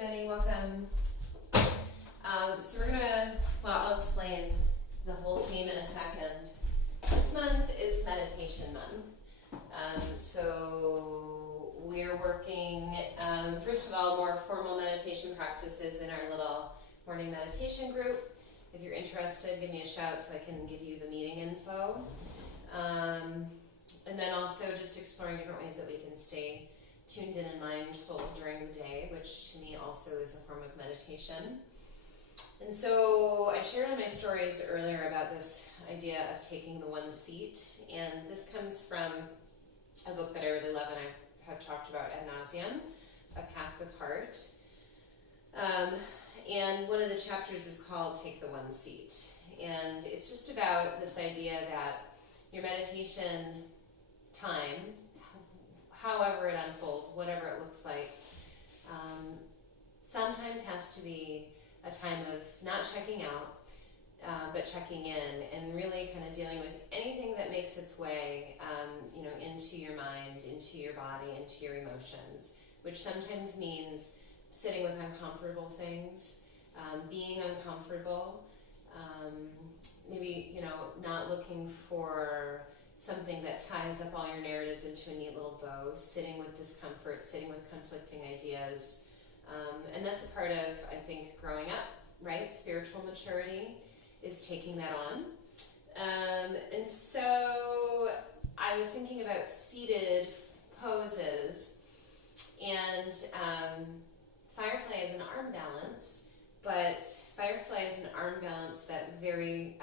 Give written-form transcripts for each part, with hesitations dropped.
everybody, welcome. So we're gonna, I'll explain the whole theme in a second. This month is meditation month. So we're working, first of all, more formal meditation practices in our little morning meditation group. If you're interested, give me a shout so I can give you the meeting info. And then also just exploring different ways that we can stay tuned in and mindful during the day, which to me also is a form of meditation. And so I shared in my stories earlier about this idea of taking the one seat, and this comes from a book that I really love and I have talked about ad nauseum, A Path with Heart. And one of the chapters is called Take the One Seat. And it's just about this idea that your meditation time, however it unfolds, whatever it looks like, sometimes has to be a time of not checking out, but checking in and really kind of dealing with anything that makes its way, into your mind, into your body, into your emotions, which sometimes means sitting with uncomfortable things, being uncomfortable, maybe, not looking for something that ties up all your narratives into a neat little bow, sitting with discomfort, sitting with conflicting ideas. And that's a part of, I think, growing up, right? Spiritual maturity is taking that on. And so I was thinking about seated poses, and Firefly is an arm balance, but Firefly is an arm balance that very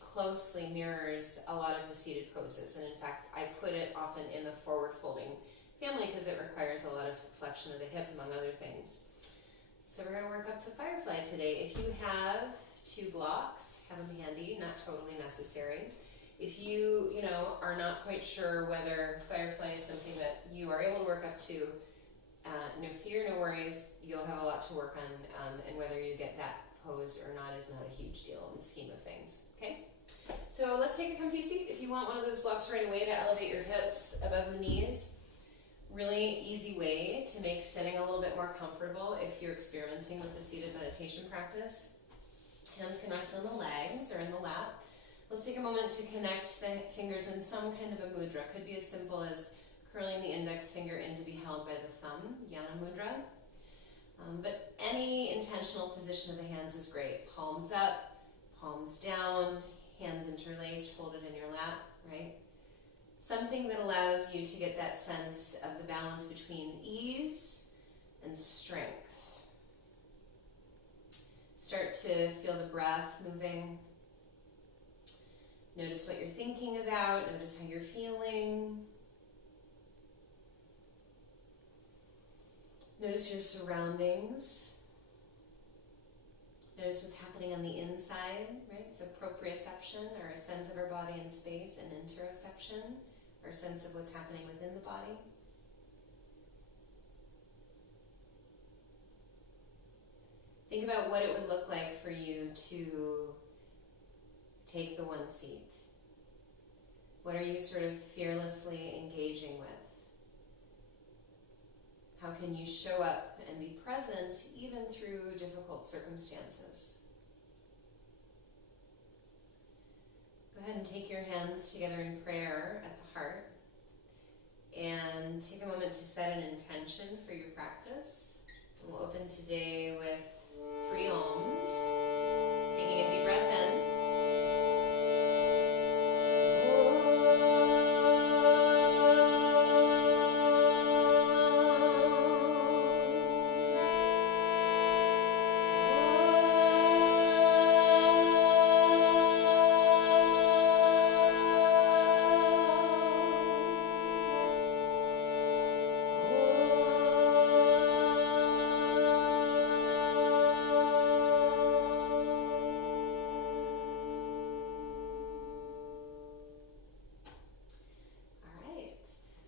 closely mirrors a lot of the seated poses. And in fact, I put it often in the forward folding family because it requires a lot of flexion of the hip, among other things. So we're going to work up to Firefly today. If you have 2 blocks, have them handy, not totally necessary. If you, are not quite sure whether Firefly is something that you are able to work up to, no fear, no worries, you'll have a lot to work on, and whether you get that pose or not is not a huge deal in the scheme of things, okay? So let's take a comfy seat. If you want one of those blocks right away to elevate your hips above the knees, really easy way to make sitting a little bit more comfortable if you're experimenting with the seated meditation practice. Hands can rest on the legs or in the lap. Let's take a moment to connect the fingers in some kind of a mudra. Could be as simple as curling the index finger in to be held by the thumb, Yana Mudra. But any intentional position of the hands is great. Palms up, palms down, hands interlaced, folded in your lap, right? Something that allows you to get that sense of the balance between ease and strength. Start to feel the breath moving. Notice what you're thinking about. Notice how you're feeling. Notice your surroundings. Notice what's happening on the inside, right? So proprioception, or a sense of our body in space, and interoception, or a sense of what's happening within the body. Think about what it would look like for you to take the one seat. What are you sort of fearlessly engaging with? How can you show up and be present even through difficult circumstances? Go ahead and take your hands together in prayer at the heart and take a moment to set an intention for your practice. And we'll open today with 3 ohms. Taking a deep breath in.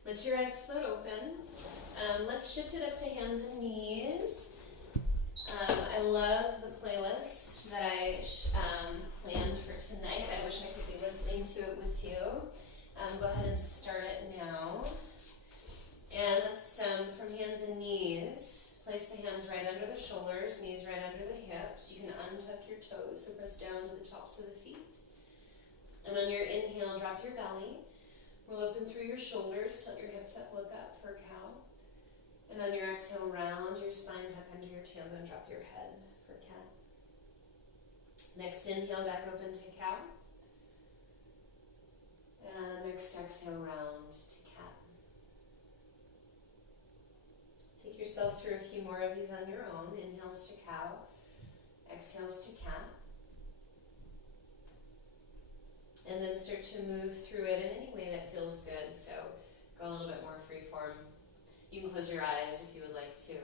Let your eyes float open. Let's shift it up to hands and knees. I love the playlist that I planned for tonight. I wish I could be listening to it with you. Go ahead and start it now. And let's, from hands and knees, place the hands right under your toes, so press down to the tops of the feet. And on your inhale, drop your belly. Roll open through your shoulders, tilt your hips up, look up for cow. And on your exhale, round your spine, tuck under your tailbone, drop your head for cat. Next inhale, back open to cow. And next exhale, round to cat. Take yourself through a few more of these on your own. Inhales to cow, exhales to cat. And then start to move through it in any way that feels good. So go a little bit more free form. You can close your eyes if you would like to.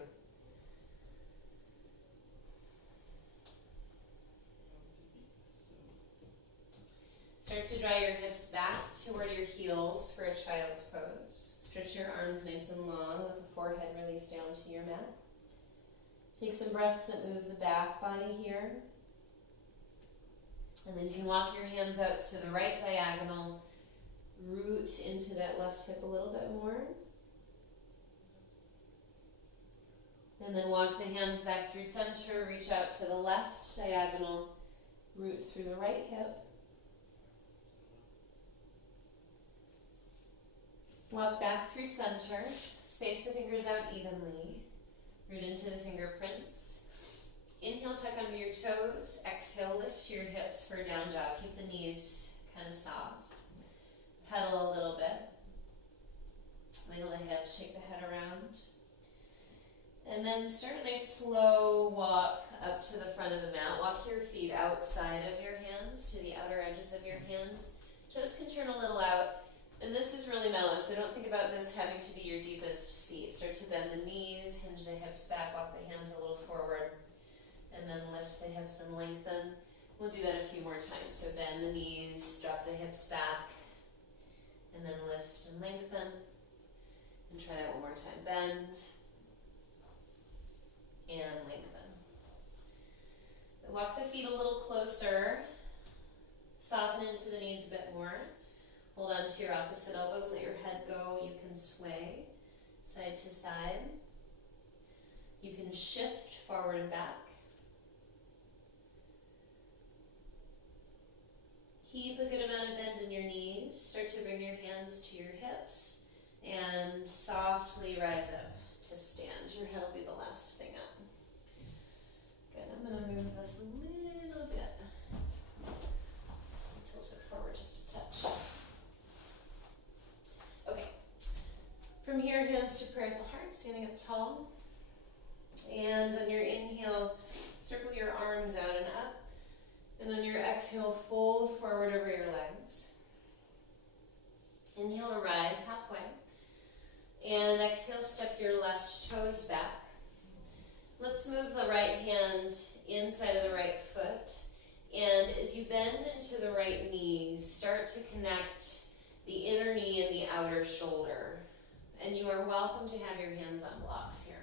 Start to draw your hips back toward your heels for a child's pose. Stretch your arms nice and long with the forehead released down to your mat. Take some breaths that move the back body here. And then you can walk your hands out to the right diagonal, root into that left hip a little bit more. And then walk the hands back through center, reach out to the left diagonal, root through the right hip. Walk back through center, space the fingers out evenly, root into the fingerprints. Inhale, tuck under your toes. Exhale, lift your hips for down dog. Keep the knees kind of soft. Pedal a little bit. Wiggle the hips, shake the head around. And then start a nice slow walk up to the front of the mat. Walk your feet outside of your hands to the outer edges of your hands. Toes can turn a little out. And this is really mellow, so don't think about this having to be your deepest seat. Start to bend the knees, hinge the hips back, walk the hands a little forward. And then lift the hips and lengthen. We'll do that a few more times. So bend the knees, drop the hips back, and then lift and lengthen. And try that one more time. Bend and lengthen. Walk the feet a little closer. Soften into the knees a bit more. Hold on to your opposite elbows. Let your head go. You can sway side to side. You can shift forward and back. Keep a good amount of bend in your knees. Start to bring your hands to your hips and softly rise up to stand. Your head will be the last thing up. Good, I'm going to move this a little bit. Tilt it forward just a touch. Okay, from here, hands to prayer at the heart, standing up tall. And on your inhale, circle your arms out and up. And on your exhale, fold forward over your legs. Inhale to rise halfway. And exhale, step your left toes back. Let's move the right hand inside of the right foot. And as you bend into the right knee, start to connect the inner knee and the outer shoulder. And you are welcome to have your hands on blocks here.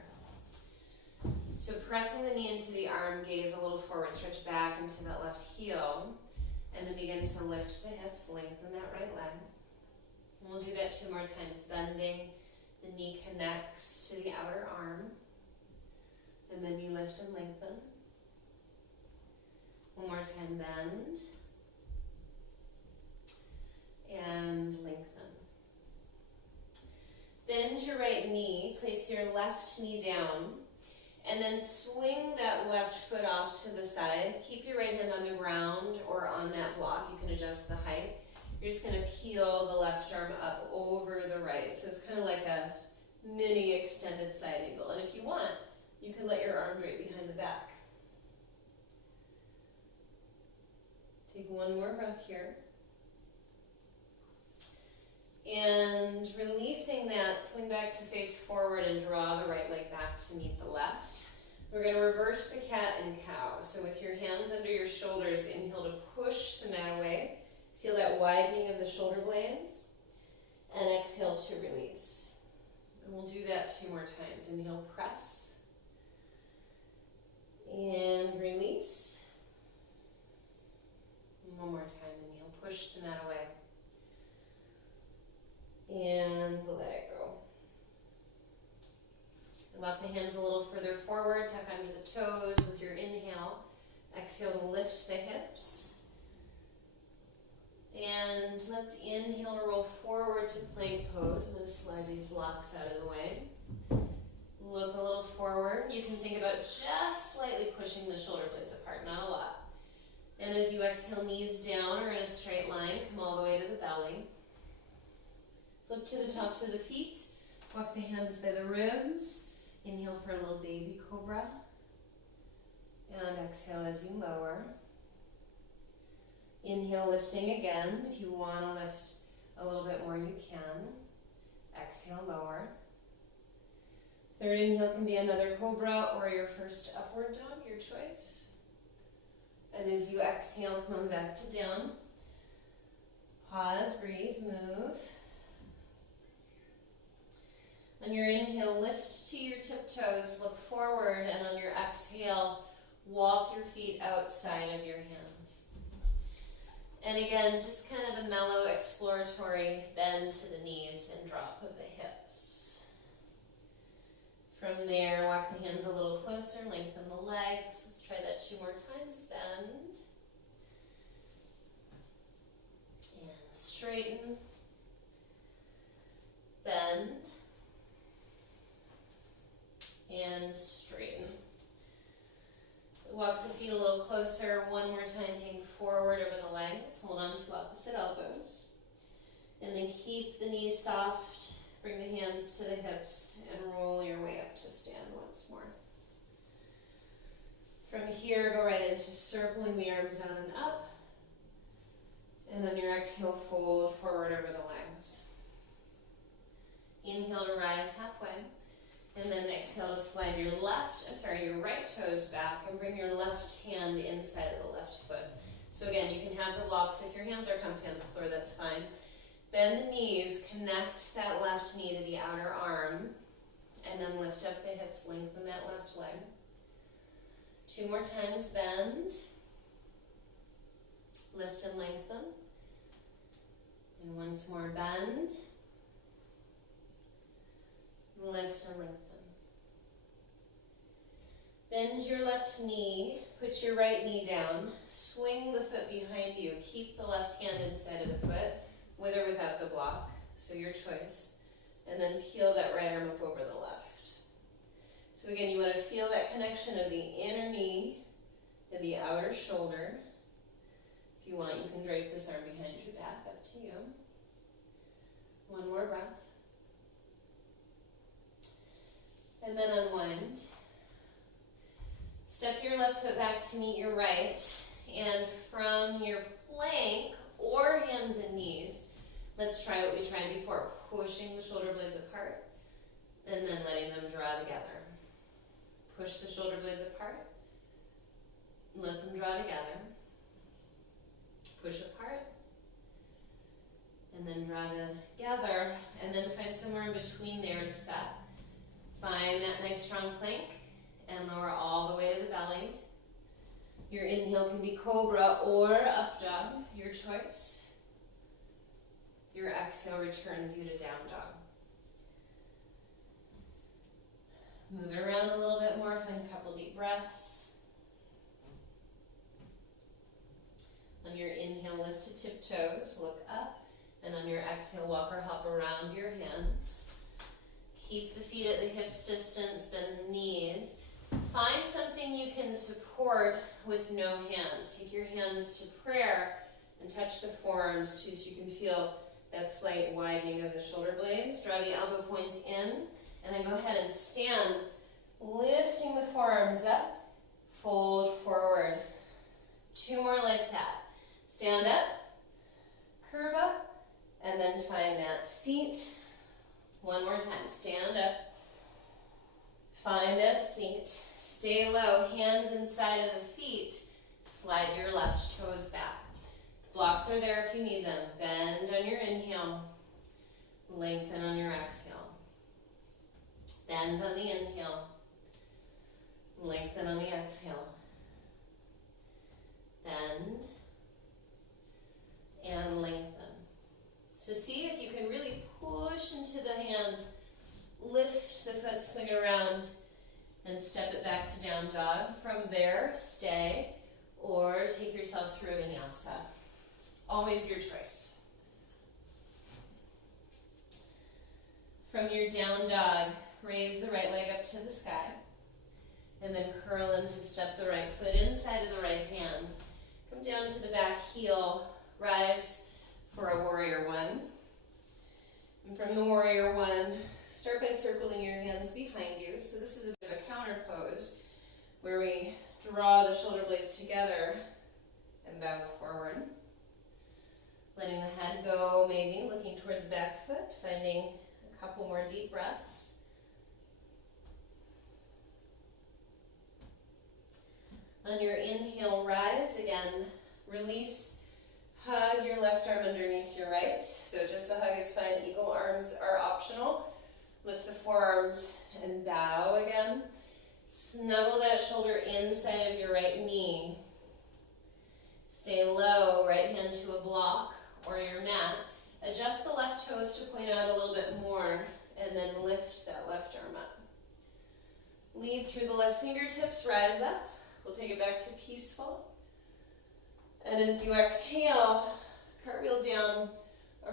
So pressing the knee into the arm, gaze a little forward, stretch back into that left heel, and then begin to lift the hips, lengthen that right leg. And we'll do that 2 more times, bending, the knee connects to the outer arm, and then you lift and lengthen. One more time, bend, and lengthen. Bend your right knee, place your left knee down, and then swing that left foot off to the side. Keep your right hand on the ground or on that block. You can adjust the height. You're just going to peel the left arm up over the right. So it's kind of like a mini extended side angle. And if you want, you can let your arm drape behind the back. Take one more breath here. And releasing that, swing back to face forward and draw the right leg back to meet the left. We're going to reverse the cat and cow. So with your hands under your shoulders, inhale to push the mat away. Feel that widening of the shoulder blades. And exhale to release. And we'll do that 2 more times. Inhale, press. And release. And one more time. Inhale, push the mat away. And let it go. Walk the hands a little further forward, tuck under the toes with your inhale. Exhale to lift And let's inhale to roll forward to plank pose. I'm going to slide these blocks out of the way. Look a little forward. You can think about just slightly pushing the shoulder blades apart, not a lot. And as you exhale, knees down or in a straight line, come all the way to the belly. Flip to the tops of the feet. Walk the hands by the ribs. Inhale for a little baby cobra. And exhale as you lower. Inhale, lifting again. If you want to lift a little bit more, you can. Exhale, lower. Third inhale can be another cobra or your first upward dog, your choice. And as you exhale, come back to down. Pause, breathe, move. On your inhale, lift to your tiptoes, look forward, and on your exhale, walk your feet outside of your hands. And again, just kind of a mellow exploratory bend to the knees and drop of the hips. From there, walk the hands a little closer, lengthen the legs. Let's try that 2 more times. Bend. And straighten. Bend. And straighten. Walk the feet a little closer. 1 more time, hang forward over the legs. Hold on to opposite elbows. And then keep the knees soft. Bring the hands to the hips and roll your way up to stand once more. From here, go right into circling the arms down and up. And on your exhale, fold forward over the legs. Inhale to rise halfway. And then exhale to slide your your right toes back and bring your left hand inside of the left foot. So again, you can have the blocks. If your hands are comfy on the floor, that's fine. Bend the knees, connect that left knee to the outer arm, and then lift up the hips, lengthen that left leg. 2 more times, bend, lift and lengthen. And once more, bend, lift and lengthen. Bend your left knee, put your right knee down, swing the foot behind you, keep the left hand inside of the foot, with or without the block, so your choice. And then peel that right arm up over the left. So again, you want to feel that connection of the inner knee to the outer shoulder. If you want, you can drape this arm behind your back, up to you. 1 more breath. And then unwind. Step your left foot back to meet your right. And from your plank, or hands and knees, let's try what we tried before, pushing the shoulder blades apart and then letting them draw together. Push the shoulder blades apart, let them draw together. Push apart and then draw together, and then find somewhere in between there to set. Find that nice strong plank and lower all the way to the belly. Your inhale can be cobra or up dog, your choice. Your exhale returns you to down dog. Move it around a little bit more, find a couple deep breaths. On your inhale, lift to tiptoes, look up, and on your exhale, walk or hop around your hands. Keep the feet at the hips distance, bend the knees. Find something you can support with no hands. Take your hands to prayer and touch the forearms too, so you can feel that slight widening of the shoulder blades. Draw the elbow points in, and then go ahead and stand, lifting the forearms up, fold forward. 2 more like that. Stand up, curve up, and then find that seat. 1 more time. Stand up, find that seat. Stay low, hands inside of the feet. Slide your left toes back. Blocks are there if you need them. Bend on your inhale, lengthen on your exhale. Bend on the inhale, lengthen on the exhale. Bend and lengthen. So see if you can really push into the hands, lift the foot, swing it around, and step it back to down dog. From there, stay, or take yourself through a vinyasa. Always your choice. From your down dog, raise the right leg up to the sky. And then curl in to step the right foot inside of the right hand. Come down to the back heel, rise for a warrior one. And from the warrior one, start by circling your hands behind you. So this is a bit of a counter pose where we draw the shoulder blades together and bow forward. Letting the head go, maybe looking toward the back foot, finding a couple more deep breaths. On your inhale, rise again. Release, hug your left arm underneath your right. So just the hug is fine. Eagle arms are optional. Lift the forearms and bow again. Snuggle that shoulder inside of your right knee. Stay low, right hand to a block or your mat. Adjust the left toes to point out a little bit more and then lift that left arm up. Lead through the left fingertips, rise up. We'll take it back to peaceful. And as you exhale, cartwheel down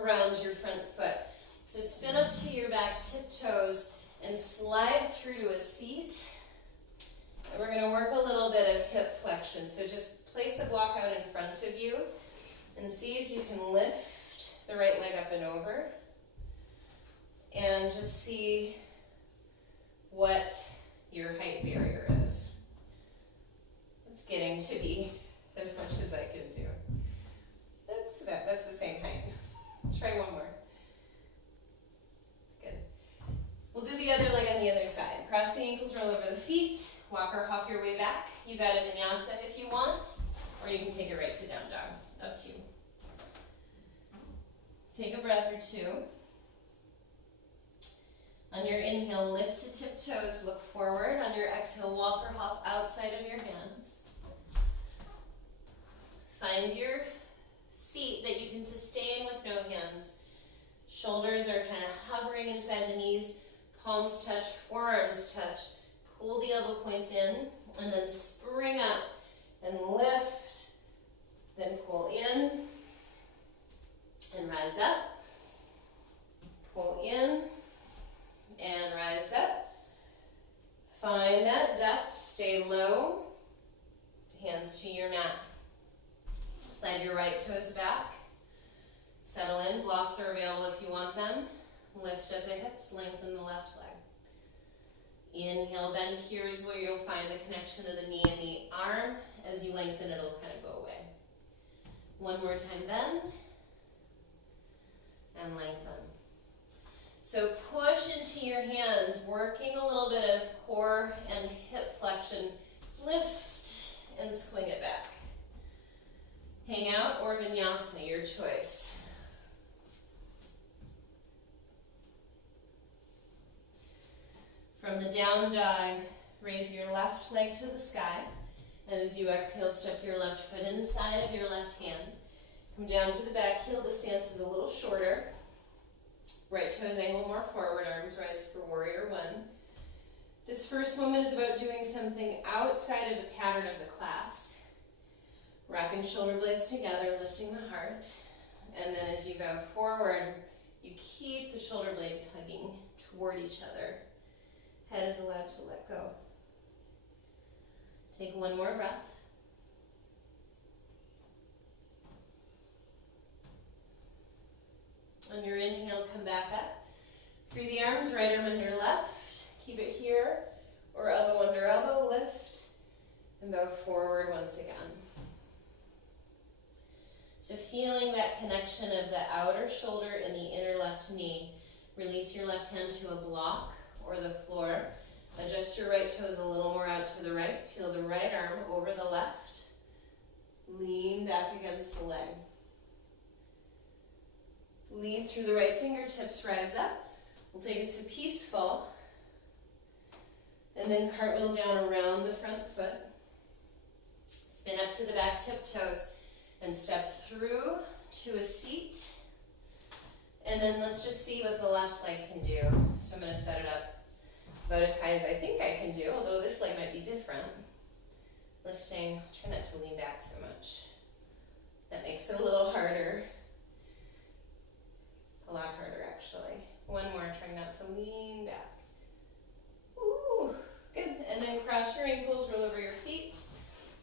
around your front foot. So spin up to your back tiptoes and slide through to a seat. And we're going to work a little bit of hip flexion. So just place a block out in front of you and see if you can lift the right leg up and over. And just see what your height barrier is. It's getting to be as much as I can do. That's the same height. Try one more. Good. We'll do the other leg on the other side. Cross the ankles, roll over the feet. Walk or hop your way back. You got a vinyasa if you want, or you can take it right to down dog. Up to you. Take a breath or two. On your inhale, lift to tiptoes, look forward. On your exhale, walk or hop outside of your hands. Find your seat that you can sustain with no hands. Shoulders are kind of hovering inside the knees. Palms touch, forearms touch. Pull the elbow points in, and then spring up and lift. Then pull in and rise up. Pull in and rise up. Find that depth, stay low. Hands to your mat. Slide your right toes back. Settle in, blocks are available if you want them. Lift up the hips, lengthen the left leg. Inhale, bend. Here's where you'll find the connection of the knee and the arm. As you lengthen, it'll kind of go away. One more time, bend. And lengthen. So push into your hands, working a little bit of core and hip flexion. Lift and swing it back. Hang out or vinyasa, your choice. From the down dog, raise your left leg to the sky. And as you exhale, step your left foot inside of your left hand. Come down to the back heel. The stance is a little shorter. Right toes angle more forward, arms rise for warrior one. This first moment is about doing something outside of the pattern of the class. Wrapping shoulder blades together, lifting the heart. And then as you bow forward, you keep the shoulder blades hugging toward each other. Head is allowed to let go. Take one more breath. On your inhale, come back up. Free the arms, right arm under left. Keep it here, or elbow under elbow, lift, and bow forward once again. So feeling that connection of the outer shoulder and the inner left knee. Release your left hand to a block or the floor. Adjust your right toes a little more out to the right. Peel the right arm over the left. Lean back against the leg. Lead through the right fingertips, rise up. We'll take it to peaceful. And then cartwheel down around the front foot. Spin up to the back tiptoes and step through to a seat. And then let's just see what the left leg can do. So I'm going to set it up about as high as I think I can do, although this leg might be different. Lifting, try not to lean back so much. That makes it a little harder. A lot harder, actually. One more, trying not not to lean back. Ooh, good. And then cross your ankles, roll over your feet.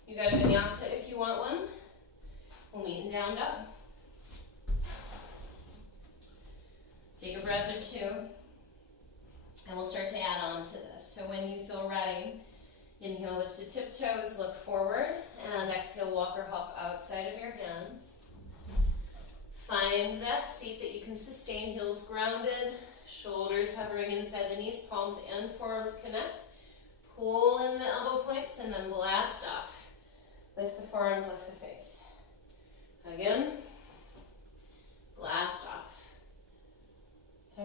You got a vinyasa if you want one. We'll meet in down dog. Take a breath or two, and we'll start to add on to this. So when you feel ready, inhale, lift to tiptoes, look forward, and exhale, walk or hop outside of your hands. Find that seat that you can sustain, heels grounded, shoulders hovering inside the knees, palms and forearms connect. Pull in the elbow points and then blast off. Lift the forearms, lift the face. Again, blast off.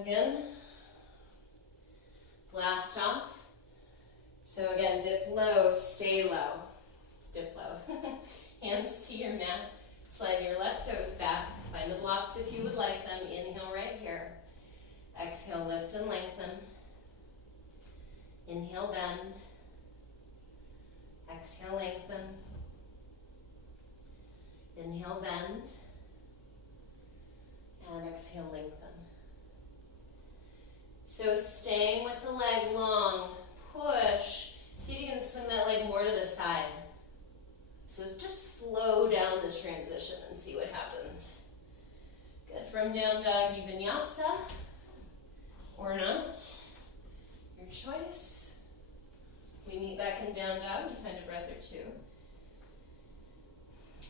Again, blast off. So again, dip low, stay low. Dip low. Hands to your mat. Slide your left toes back. Find the blocks if you would like them. Inhale right here. Exhale, lift and lengthen. Inhale, bend. Exhale, lengthen. Inhale, bend. And exhale, lengthen. So staying with the leg long, push. See if you can swing that leg more to the side. So just slow down the transition and see what happens. Good. From down dog, vinyasa or not. Your choice. We meet back in down dog to find a breath or two.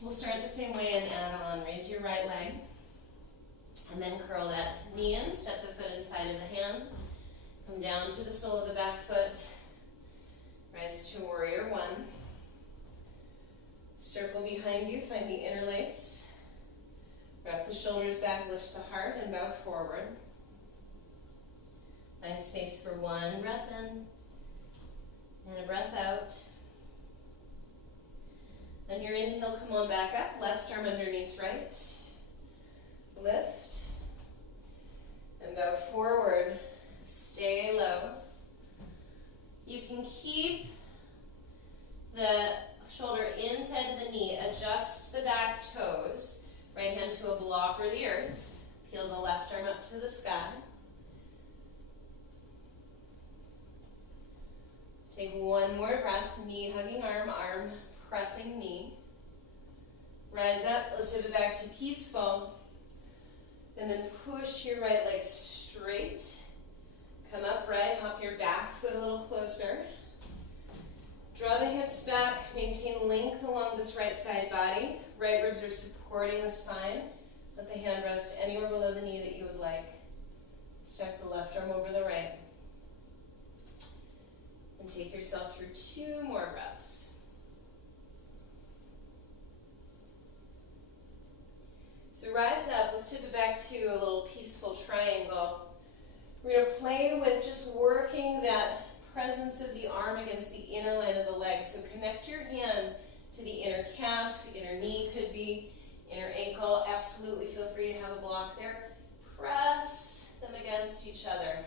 We'll start the same way and add on. Raise your right leg. And then curl that knee in, step the foot inside of the hand. Come down to the sole of the back foot. Rise to warrior one. Circle behind you, find the interlace. Wrap the shoulders back, lift the heart, and bow forward. Find space for one breath in and a breath out. On your inhale, come on back up. Left arm underneath right. Lift. And bow forward. Stay low. You can keep the shoulder inside of the knee. Adjust the back toes. Right hand to a block or the earth. Peel the left arm up to the sky. Take one more breath. Knee hugging arm, arm pressing knee. Rise up. Let's move it back to peaceful. And then push your right leg straight. Come upright. Hop your back foot a little closer. Draw the hips back. Maintain length along this right side body. Right ribs are supporting the spine. Let the hand rest anywhere below the knee that you would like. Stack the left arm over the right. And take yourself through 2 more breaths. So rise up. Let's tip it back to a little peaceful triangle. We're going to play with just working that presence of the arm against the inner line of the leg. So connect your hand to the inner calf, inner knee could be, inner ankle. Absolutely feel free to have a block there. Press them against each other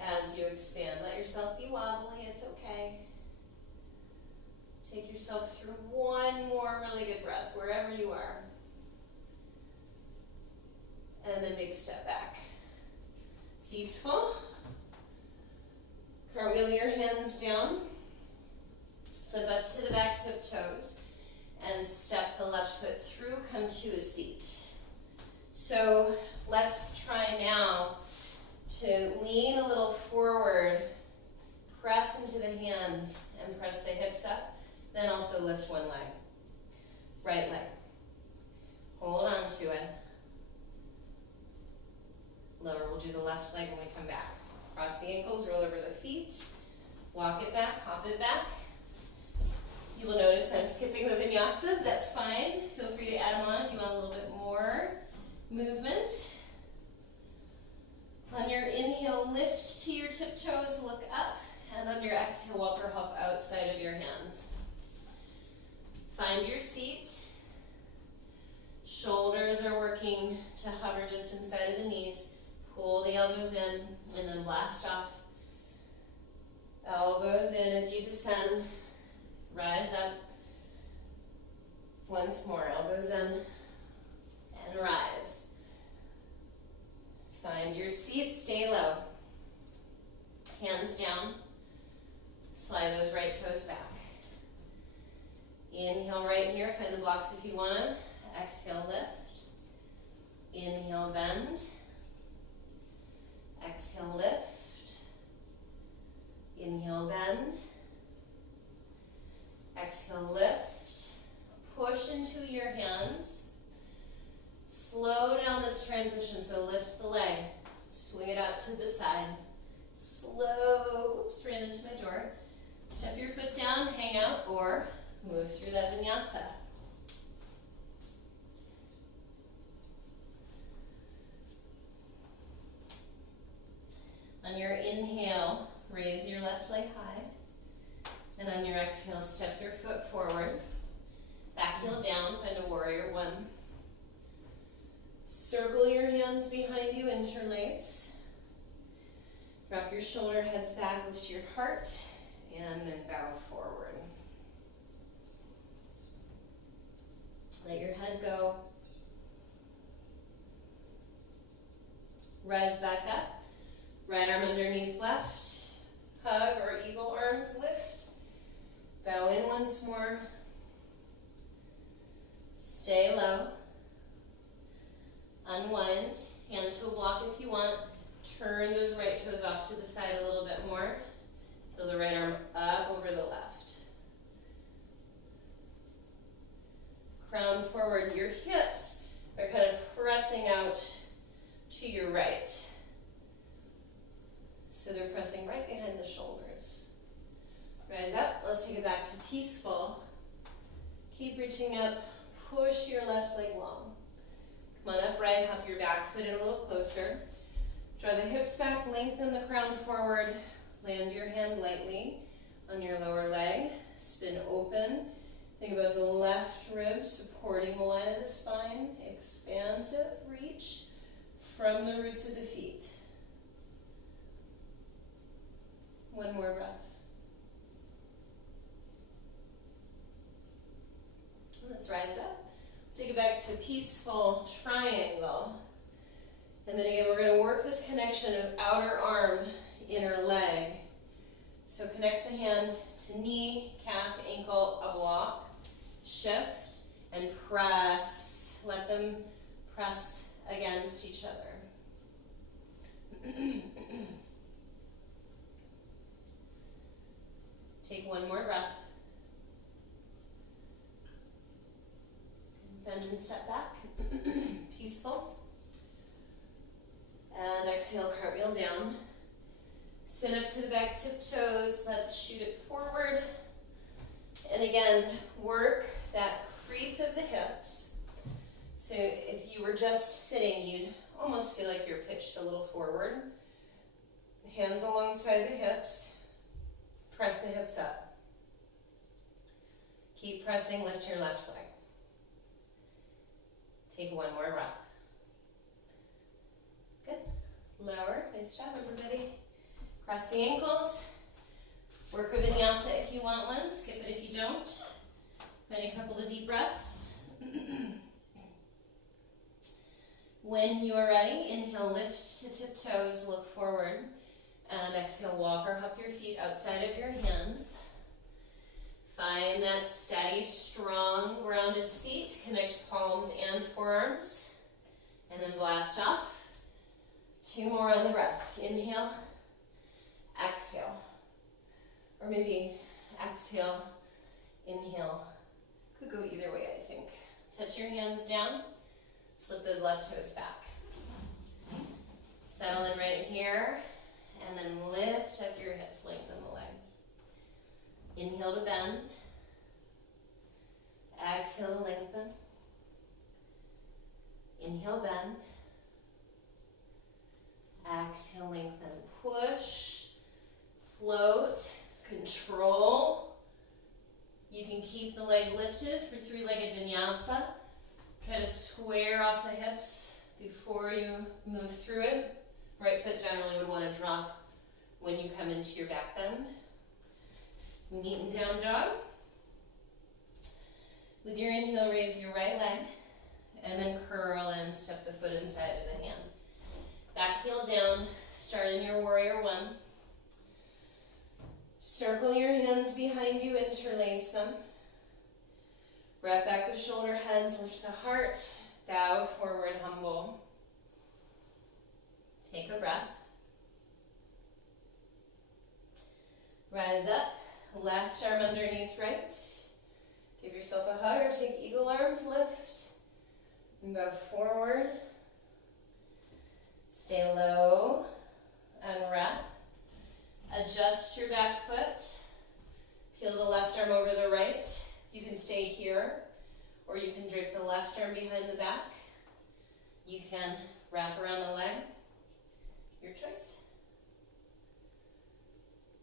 as you expand. Let yourself be wobbly, it's okay. Take yourself through one more really good breath, wherever you are. And then big step back. Peaceful. Cartwheel your hands down. Flip up to the back tiptoes. And step the left foot through, come to a seat. So let's try now to lean a little forward, press into the hands, and press the hips up. Then also lift one leg. Right leg. Hold on to it. Lower, we'll do the left leg when we come back. Cross the ankles, roll over the feet. Walk it back, hop it back. You will notice I'm skipping the vinyasas, that's fine. Feel free to add them on if you want a little bit more movement. On your inhale, lift to your tiptoes, look up. And on your exhale, walk or hop outside of your hands. Find your seat. Shoulders are working to hover just inside of the knees. Pull the elbows in and then blast off. Elbows in as you descend. Rise up. Once more, elbows in and rise. Find your seat, stay low. motion, so lift the leg, swing it out to the side. Slow, oops, ran into my door. Step your foot down, hang out, or move through that vinyasa. On your inhale, raise your left leg high. And on your exhale, step your foot forward. Back heel down, find a warrior one. Circle your hands behind you, interlace. Drop your shoulder heads back, lift your heart, and then bow forward. Let your head go. Rise back up. Right arm underneath left. Hug or eagle arms lift. Bow in once more. Stay low. Unwind. Hand to a block if you want. Turn those right toes off to the side a little bit more. Peel the right arm up over the left. Crown forward. Your hips are kind of pressing out to your right. So they're pressing right behind the shoulders. Rise up. Let's take it back to peaceful. Keep reaching up. Push your left leg long. Come on upright. Hop your back foot in a little closer. Draw the hips back. Lengthen the crown forward. Land your hand lightly on your lower leg. Spin open. Think about the left rib supporting the line of the spine. Expansive reach from the roots of the feet. One more breath. Let's rise up. Take it back to peaceful triangle. And then again, we're going to work this connection of outer arm, inner leg. So connect the hand to knee, calf, ankle, a block. Shift and press. Let them press against each other. Take one more breath. Then step back. Peaceful. And exhale, cartwheel down. Spin up to the back tiptoes. Let's shoot it forward. And again, work that crease of the hips. So if you were just sitting, you'd almost feel like you're pitched a little forward. Hands alongside the hips. Press the hips up. Keep pressing, lift your left leg. Take one more breath. Good. Lower, nice job everybody. Cross the ankles. Work a vinyasa if you want one, skip it if you don't. Find a couple of deep breaths. When you are ready, inhale, lift to tiptoes, look forward. And exhale, walk or hop your feet outside of your hands. Find that steady, strong, grounded seat. Connect palms and forearms. And then blast off. Two more on the breath. Inhale, exhale. Or maybe exhale, inhale. Could go either way, I think. Touch your hands down. Slip those left toes back. Settle in right here. And then lift up your hips, lengthen the legs. Inhale to bend. Exhale to lengthen. Inhale, bend. Exhale, lengthen. Push, float, control. You can keep the leg lifted for three-legged vinyasa. Try to square off the hips before you move through it. Right foot generally would want to drop when you come into your back bend. Neat and down dog. With your inhale, raise your right leg, and then curl and step the foot inside of the hand. Back heel down, start in your warrior one. Circle your hands behind you, interlace them. Wrap back the shoulder heads, lift the heart, bow forward, humble. Take a breath. Rise up, left arm underneath right. Give yourself a hug or take eagle arms, lift. And bow forward. Stay low, unwrap. Adjust your back foot. Peel the left arm over the right. You can stay here, or you can drape the left arm behind the back. You can wrap around the leg. Your choice.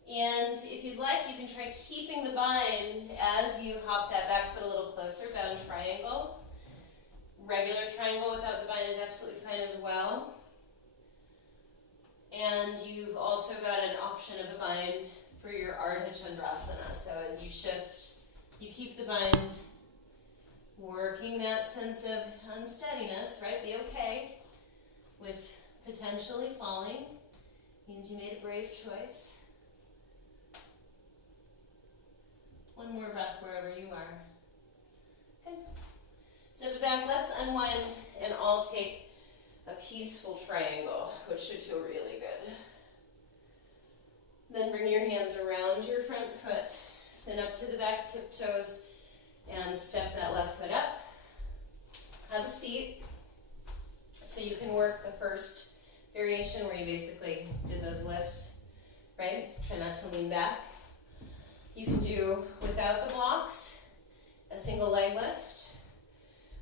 And if you'd like, you can try keeping the bind as you hop that back foot a little closer, down triangle. Regular triangle without the bind is absolutely fine as well. And you've also got an option of a bind for your Ardha Chandrasana. So as you shift, you keep the bind, working that sense of unsteadiness, right? Be okay with potentially falling. Means you made a brave choice. One more breath wherever you are. Okay. Step it back. Let's unwind and all take a peaceful triangle, which should feel really good. Then bring your hands around your front foot. Spin up to the back tiptoes and step that left foot up. Have a seat so you can work the first variation where you basically did those lifts, right? Try not to lean back. You can do without the blocks, a single leg lift,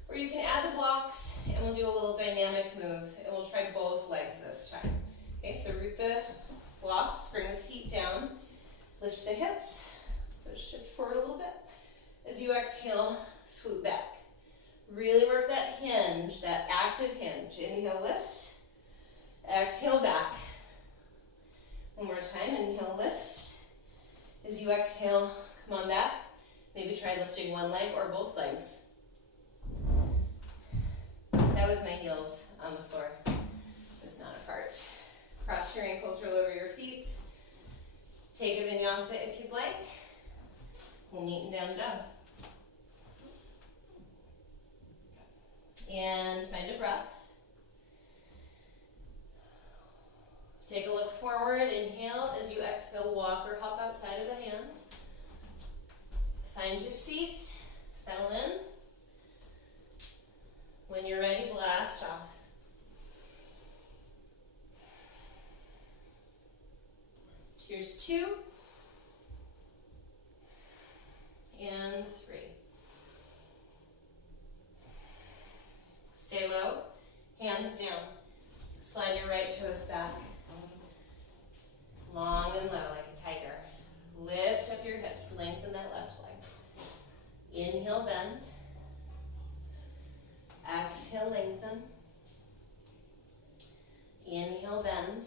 or you can add the blocks and we'll do a little dynamic move and we'll try both legs this time. Okay, so root the blocks, bring the feet down, lift the hips, shift forward a little bit. As you exhale, swoop back. Really work that hinge, that active hinge. Inhale, lift. Exhale, back. One more time, inhale, lift. As you exhale, come on back. Maybe try lifting one leg or both legs. That was my heels on the floor. It was not a fart. Cross your ankles, roll over your feet. Take a vinyasa if you'd like. We'll meet in down dog. And find a breath. Take a look forward, inhale. As you exhale, walk or hop outside of the hands. Find your seat, settle in. When you're ready, blast off. Here's 2. And 3. Stay low, hands down. Slide your right toes back. Long and low like a tiger. Lift up your hips, lengthen that left leg. Inhale, bend. Exhale, lengthen. Inhale, bend.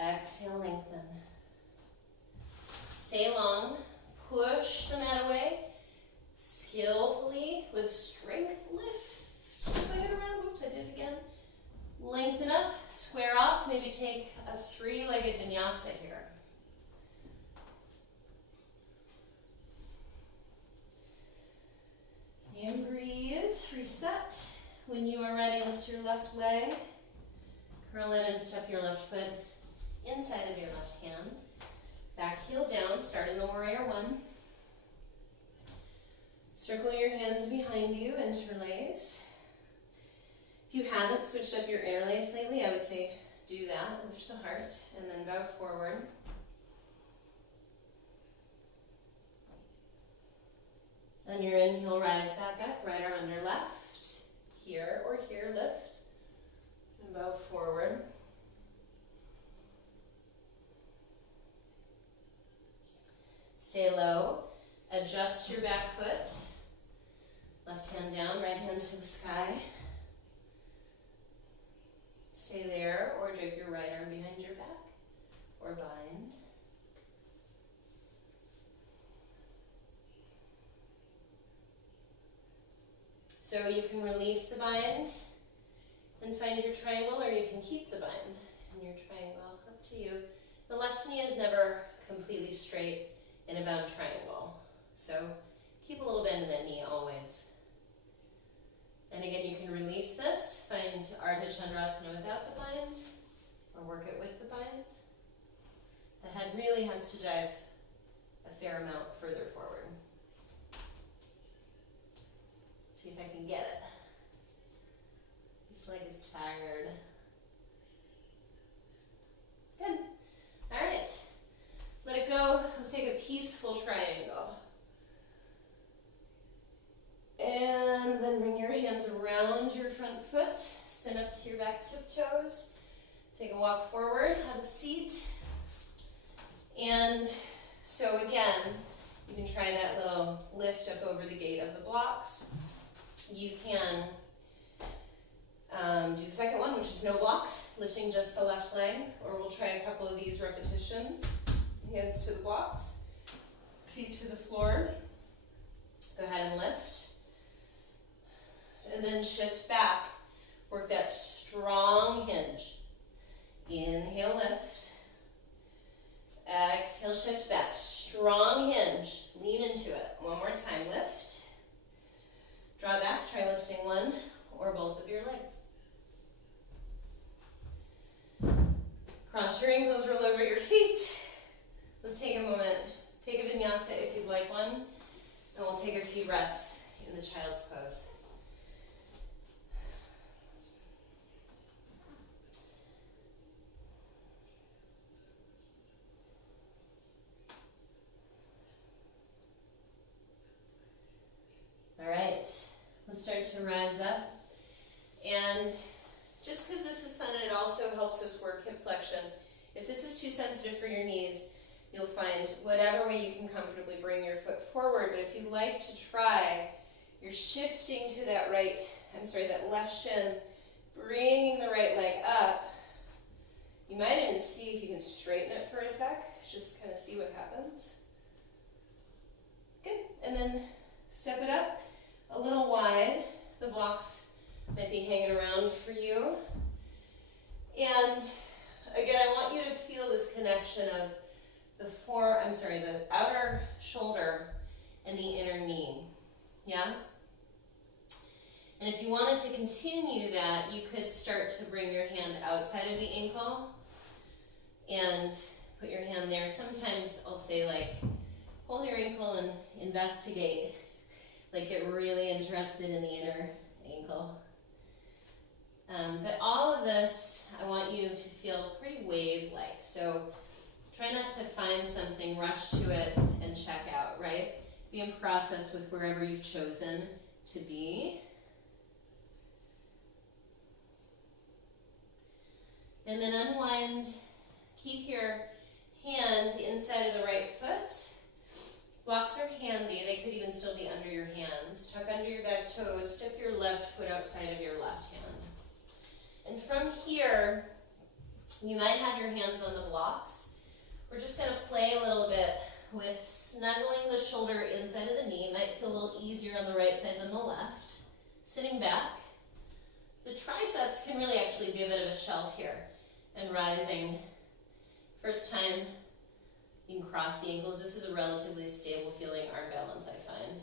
Exhale, lengthen. Stay long. Push the mat away. Skillfully, with strength, lift. Swing it around. Oops, I did it again. Lengthen up, square off. Maybe take a 3-legged vinyasa here. And breathe. Reset. When you are ready, lift your left leg. Curl in and step your left foot inside of your left hand. Back heel down, start in the warrior 1. Circle your hands behind you, interlace. If you haven't switched up your interlace lately, I would say do that. Lift the heart and then bow forward. On your inhale, rise back up, right arm under left. Here or here, lift. And bow forward. Stay low. Adjust your back foot. Left hand down, right hand to the sky. Stay there or drape your right arm behind your back or bind. So you can release the bind and find your triangle, or you can keep the bind in your triangle. Up to you. The left knee is never completely straight in a bound triangle. So keep a little bend in that knee always. And again, you can release this, find Ardha Chandrasana without the bind, or work it with the bind. The head really has to dive a fair amount further forward. See if I can get it. Just leg is tired. Good. All right. Let it go. Let's take a peaceful triangle. And then bring your hands around your front foot. Spin up to your back tiptoes. Take a walk forward. Have a seat. And so again, you can try that little lift up over the gate of the blocks. You can do the second one, which is no blocks, lifting just the left leg, or we'll try a couple of these repetitions. Hands to the blocks, feet to the floor. Go ahead and lift. And then shift back. Work that strong hinge. Inhale, lift. Exhale, shift back. Strong hinge. Lean into it. One more time. Lift. Draw back. Try lifting one or both of your legs. Cross your ankles. Roll over your feet. Let's take a moment. Take a vinyasa if you'd like one. And we'll take a few breaths in the child's pose. All right, let's start to rise up. And just because this is fun and it also helps us work hip flexion, if this is too sensitive for your knees, you'll find whatever way you can comfortably bring your foot forward. But if you like to try, you're shifting to that that left shin, bringing the right leg up. You might even see if you can straighten it for a sec, just kind of see what happens. Good, and then step it up a little wide. The blocks might be hanging around for you. And again, I want you to feel this connection of the outer shoulder and the inner knee. Yeah? And if you wanted to continue that, you could start to bring your hand outside of the ankle and put your hand there. Sometimes I'll say, like, hold your ankle and investigate. Like, get really interested in the inner ankle. But all of this, I want you to feel pretty wave-like. So try not to find something, rush to it, and check out, right? Be in process with wherever you've chosen to be. And then unwind. Keep your hand inside of the right foot. Blocks are handy. They could even still be under your hands. Tuck under your back toes. Step your left foot outside of your left hand. And from here, you might have your hands on the blocks. We're just going to play a little bit with snuggling the shoulder inside of the knee. It might feel a little easier on the right side than the left. Sitting back. The triceps can really actually be a bit of a shelf here. And rising. First time you can cross the ankles. This is a relatively stable feeling arm balance, I find.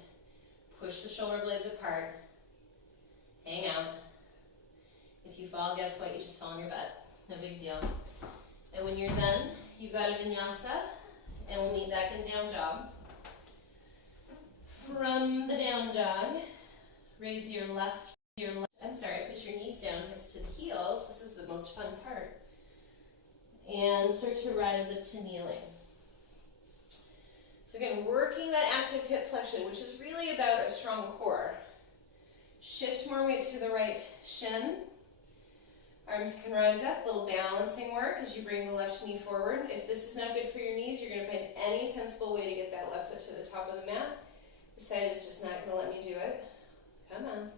Push the shoulder blades apart. Hang out. If you fall, guess what? You just fall on your butt. No big deal. And when you're done, you've got a vinyasa, and we'll meet back in down dog. From the down dog, raise put your knees down, hips to the heels. This is the most fun part. And start to rise up to kneeling. So again, working that active hip flexion, which is really about a strong core. Shift more weight to the right shin. Arms can rise up, little balancing work as you bring the left knee forward. If this is not good for your knees, you're going to find any sensible way to get that left foot to the top of the mat. This side is just not going to let me do it. Come on.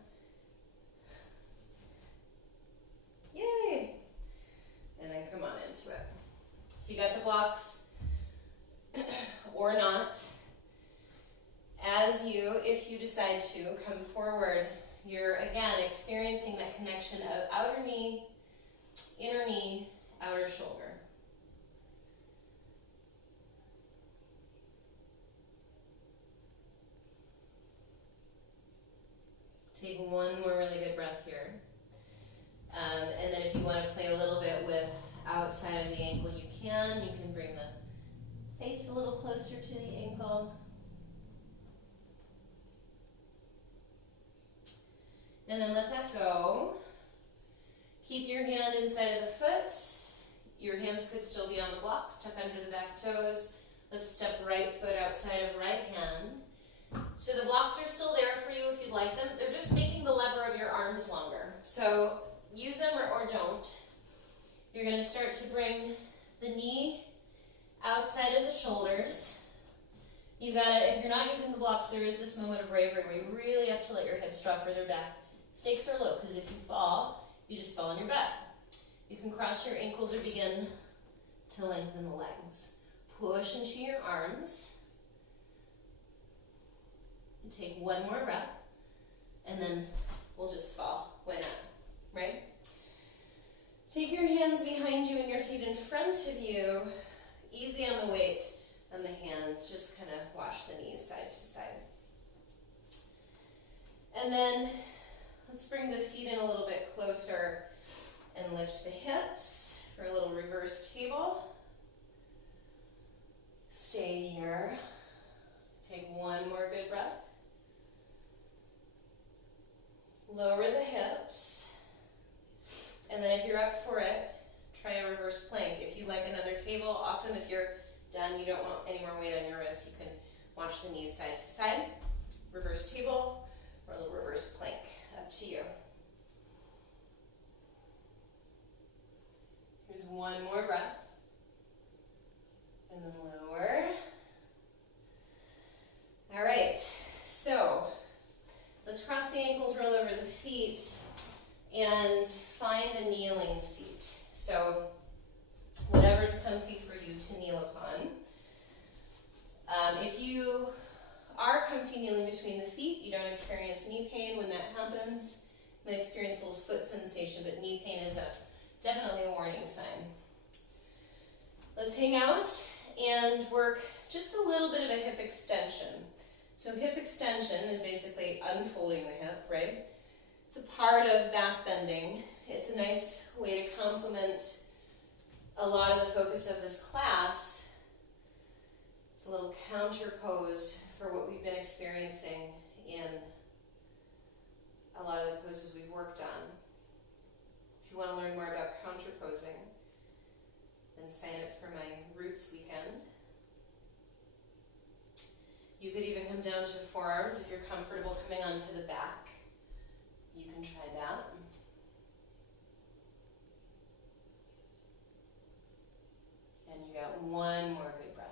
Yay! And then come on into it. So you got the blocks, or not. If you decide to, come forward, you're again experiencing that connection of outer knee, inner knee, outer shoulder. Take one more really good breath here. And then if you want to play a little bit with outside of the ankle, you can. You can bring the face a little closer to the ankle. And then let that go. Keep your hand inside of the foot. Your hands could still be on the blocks, tuck under the back toes. Let's step right foot outside of right hand. So the blocks are still there for you if you'd like them. They're just making the lever of your arms longer. So use them or don't. You're going to start to bring the knee outside of the shoulders. You gotta, if you're not using the blocks, there is this moment of bravery where you really have to let your hips draw further back. Stakes are low, because if you fall, you just fall on your butt. You can cross your ankles or begin to lengthen the legs. Push into your arms. And take one more breath, and then we'll just fall. Why not? Right? Take your hands behind you and your feet in front of you. Easy on the weight and the hands. Just kind of wash the knees side to side. And then let's bring the feet in a little bit closer and lift the hips for a little reverse table. Stay here. Take one more good breath. Lower the hips. And then if you're up for it, try a reverse plank. If you'd like another table, awesome. If you're done, you don't want any more weight on your wrists, you can wash the knees side to side. Reverse table or a little reverse plank. Up to you. Here's one more breath. And then lower. All right, so let's cross the ankles, roll over the feet, and find a kneeling seat. So whatever's comfy for you to kneel upon. If you are comfy kneeling between the feet, you don't experience knee pain when that happens. You might experience a little foot sensation, but knee pain is definitely a warning sign. Let's hang out and work just a little bit of a hip extension. So hip extension is basically unfolding the hip, right? It's a part of back bending. It's a nice way to complement a lot of the focus of this class. It's a little counter pose for what we've been experiencing in a lot of the poses we've worked on. If you want to learn more about counter posing, then sign up for my Roots weekend. You could even come down to forearms if you're comfortable coming onto the back. You can try that. And you got one more good breath.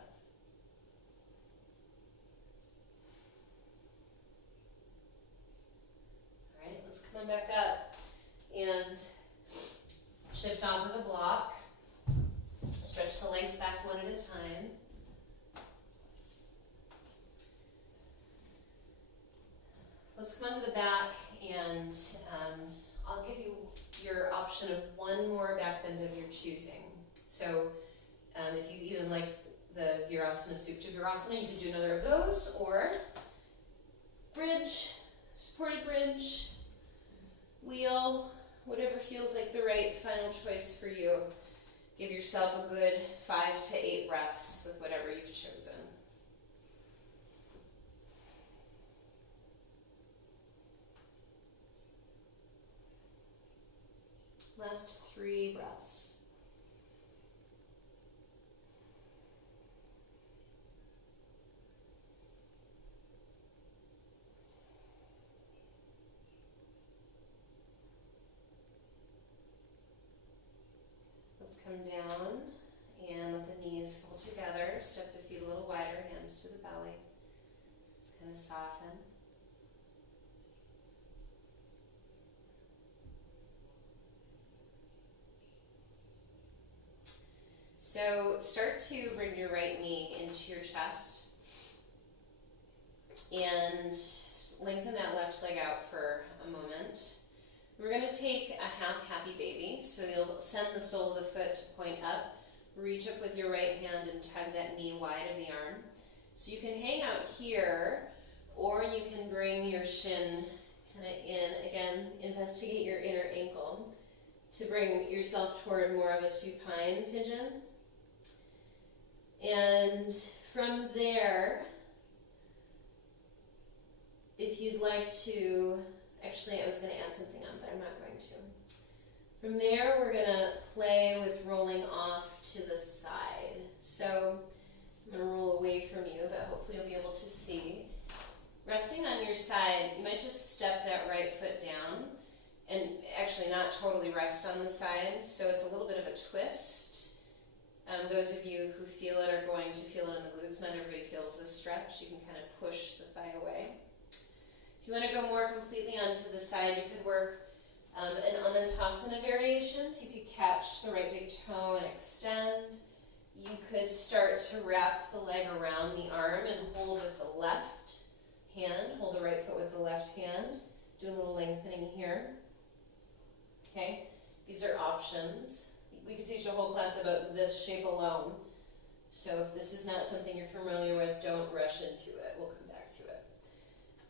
All right, let's come on back up and shift off of the block. Stretch the legs back one at a time. Let's come onto the back, and I'll give you your option of one more back bend of your choosing. So if you even like the Virasana, Supta Virasana, you can do another of those, or bridge, supported bridge, wheel, whatever feels like the right final choice for you. Give yourself a good 5 to 8 breaths with whatever you've chosen. Last 3 breaths. Let's come down and let the knees fall together. Step the feet a little wider, hands to the belly. Just kind of soften. So start to bring your right knee into your chest and lengthen that left leg out for a moment. We're going to take a half happy baby. So you'll send the sole of the foot to point up, reach up with your right hand and tug that knee wide of the arm. So you can hang out here, or you can bring your shin kind of in. Again, investigate your inner ankle to bring yourself toward more of a supine pigeon. And from there, if you'd like to, actually I was going to add something on, but I'm not going to. From there, we're gonna play with rolling off to the side. So I'm gonna roll away from you, but hopefully you'll be able to see. Resting on your side, you might just step that right foot down and actually not totally rest on the side, so it's a little bit of a twist. Those of you who feel it are going to feel it in the glutes. Not everybody feels this stretch. You can kind of push the thigh away. If you want to go more completely onto the side, you could work an Anantasana variation. So you could catch the right big toe and extend. You could start to wrap the leg around the arm and hold with the left hand. Hold the right foot with the left hand. Do a little lengthening here. Okay, these are options. We could teach a whole class about this shape alone. So if this is not something you're familiar with, don't rush into it. We'll come back to it.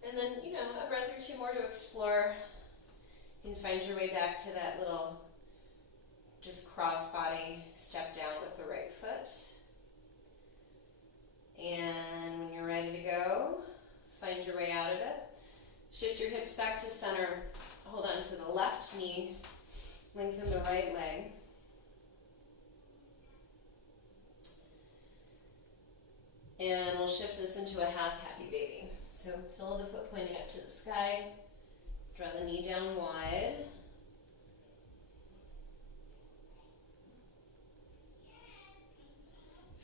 And then, a breath or two more to explore. You can find your way back to that little just cross body step down with the right foot. And when you're ready to go, find your way out of it. Shift your hips back to center. Hold on to the left knee. Lengthen the right leg. And we'll shift this into a half happy baby. So sole of the foot pointing up to the sky. Draw the knee down wide.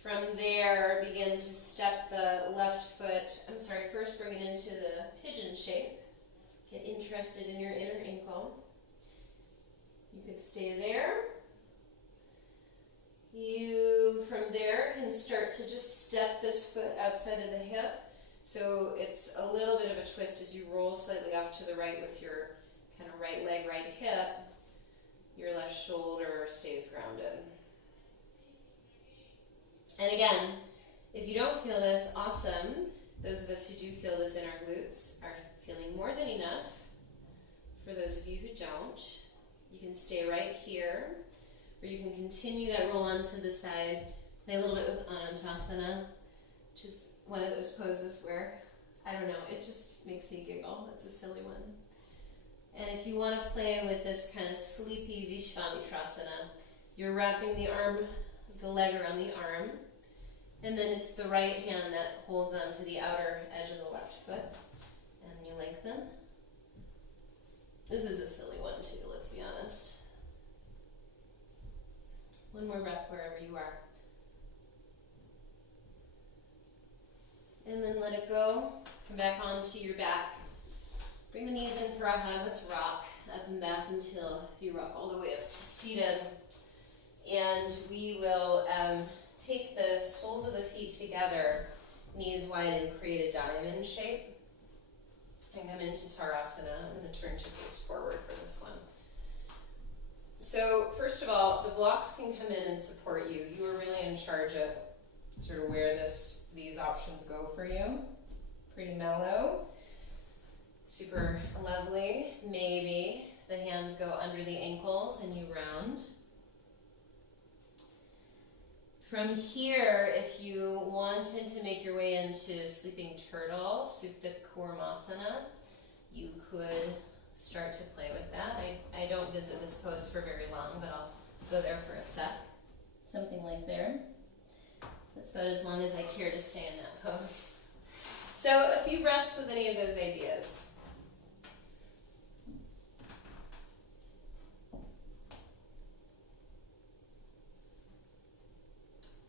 From there, begin to step the left foot, first bring it into the pigeon shape. Get interested in your inner ankle. You could stay there. You, from there, can start to just step this foot outside of the hip. So it's a little bit of a twist as you roll slightly off to the right with your kind of right leg, right hip. Your left shoulder stays grounded. And again, if you don't feel this, awesome. Those of us who do feel this in our glutes are feeling more than enough. For those of you who don't, you can stay right here, or you can continue that roll onto the side. Play a little bit with Anantasana, which is one of those poses where, I don't know, it just makes me giggle. It's a silly one. And if you want to play with this kind of sleepy Vishvamitrasana, you're wrapping the leg around the arm, and then it's the right hand that holds onto the outer edge of the left foot, and you lengthen. This is a silly one too, let's be honest. One more breath wherever you are. And then let it go. Come back onto your back. Bring the knees in for a hug. Let's rock up and back until you rock all the way up to seated. And we will take the soles of the feet together, knees wide, and create a diamond shape. And come into Tarasana. I'm going to turn to face forward for this one. So first of all, the blocks can come in and support you. You are really in charge of sort of where these options go for you. Pretty mellow. Super lovely. Maybe the hands go under the ankles and you round. From here, if you wanted to make your way into Sleeping Turtle, Supta Kurmasana, you could start to play with that. I don't visit this pose for very long, but I'll go there for a sec. Something like there. That's about as long as I care to stay in that pose. So a few breaths with any of those ideas.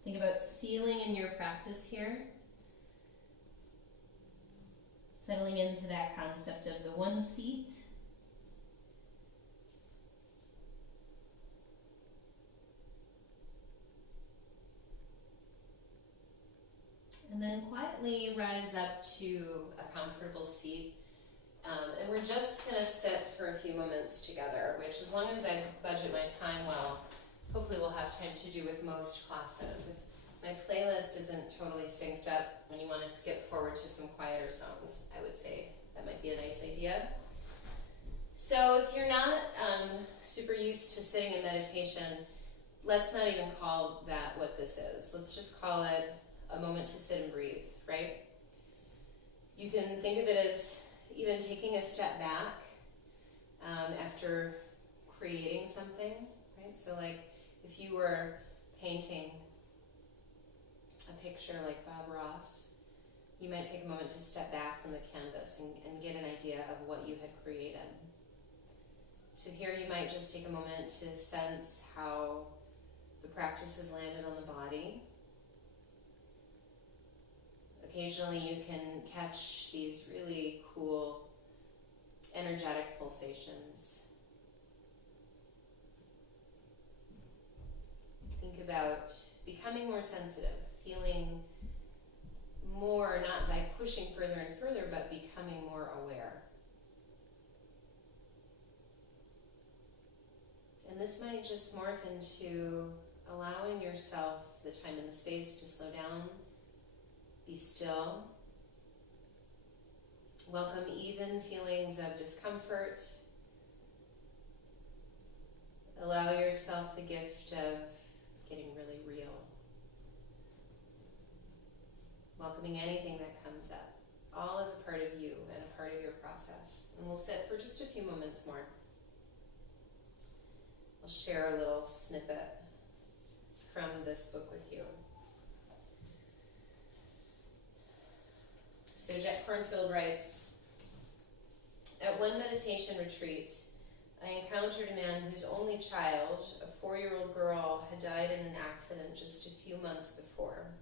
Think about ceiling in your practice here. Settling into that concept of the one seat. And then quietly rise up to a comfortable seat. And we're just going to sit for a few moments together, which as long as I budget my time well, hopefully we'll have time to do with most classes. If my playlist isn't totally synced up when you want to skip forward to some quieter songs, I would say that might be a nice idea. So if you're not super used to sitting in meditation, let's not even call that what this is. Let's just call it a moment to sit and breathe, right? You can think of it as even taking a step back after creating something, right? So like if you were painting a picture like Bob Ross, you might take a moment to step back from the canvas and get an idea of what you had created. So here you might just take a moment to sense how the practice has landed on the body. Occasionally you can catch these really cool energetic pulsations. Think about becoming more sensitive, feeling more, not by pushing further and further, but becoming more aware. And this might just morph into allowing yourself the time and the space to slow down, be still. Welcome even feelings of discomfort. Allow yourself the gift of getting really real. Welcoming anything that comes up, all as a part of you and a part of your process. And we'll sit for just a few moments more. I'll share a little snippet from this book with you. So Jet Cornfield writes, "At one meditation retreat, I encountered a man whose only child, a 4-year-old girl, had died in an accident just a few months before.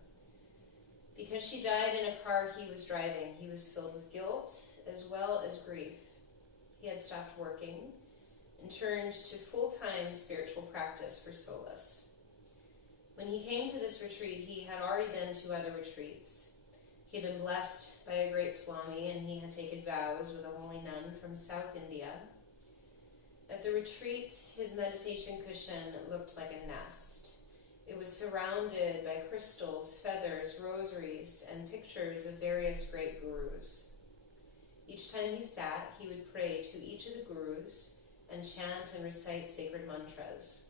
Because she died in a car he was driving, he was filled with guilt as well as grief. He had stopped working and turned to full-time spiritual practice for solace. When he came to this retreat, he had already been to other retreats. He had been blessed by a great Swami, and he had taken vows with a holy nun from South India. At the retreat, his meditation cushion looked like a nest. It was surrounded by crystals, feathers, rosaries, and pictures of various great gurus. Each time he sat, he would pray to each of the gurus and chant and recite sacred mantras.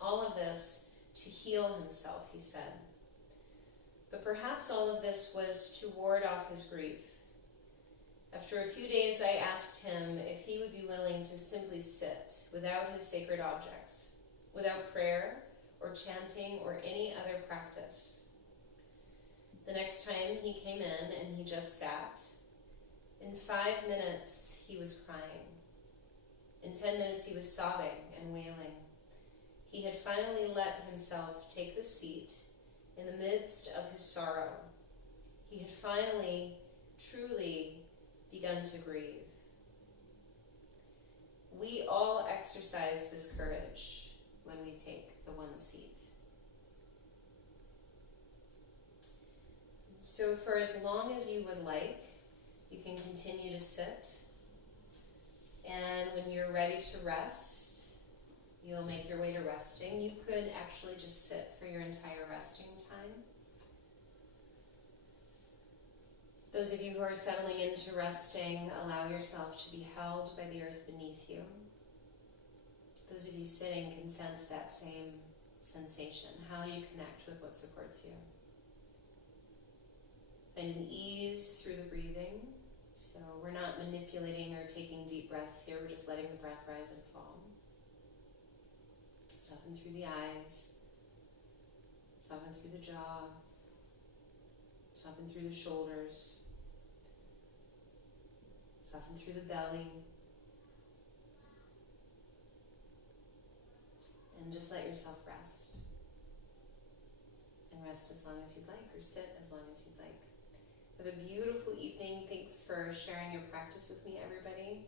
All of this to heal himself, he said. But perhaps all of this was to ward off his grief. After a few days, I asked him if he would be willing to simply sit without his sacred objects, without prayer or chanting or any other practice. The next time he came in and he just sat. In 5 minutes, he was crying. In 10 minutes, he was sobbing and wailing. He had finally let himself take the seat in the midst of his sorrow. He had finally, truly begun to grieve. We all exercise this courage when we take the one seat. So for as long as you would like, you can continue to sit. And when you're ready to rest, you'll make your way to resting. You could actually just sit for your entire resting time. Those of you who are settling into resting, allow yourself to be held by the earth beneath you. Those of you sitting can sense that same sensation. How do you connect with what supports you? Find an ease through the breathing. So we're not manipulating or taking deep breaths here. We're just letting the breath rise and fall. Soften through the eyes. Soften through the jaw. Soften through the shoulders. Soften through the belly. And just let yourself rest. And rest as long as you'd like, or sit as long as you'd like. Have a beautiful evening. Thanks for sharing your practice with me, everybody.